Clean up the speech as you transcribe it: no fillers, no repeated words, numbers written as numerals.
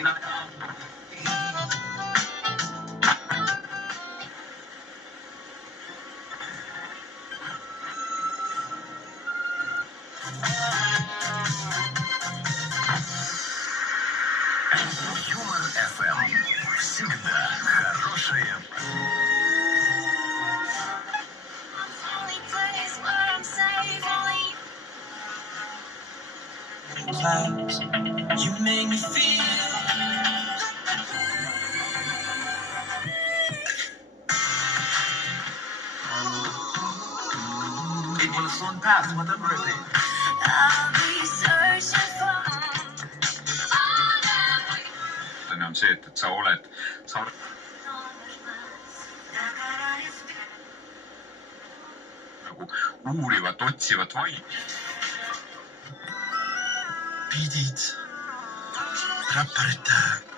sina. Юмор ФМ. Всегда хорошее. Clouds, you make me feel. It will soon pass, whatever it is. I'll be searching for. On see, et sa oled nagu uurivat, otsivat vaid. Pidid räpparite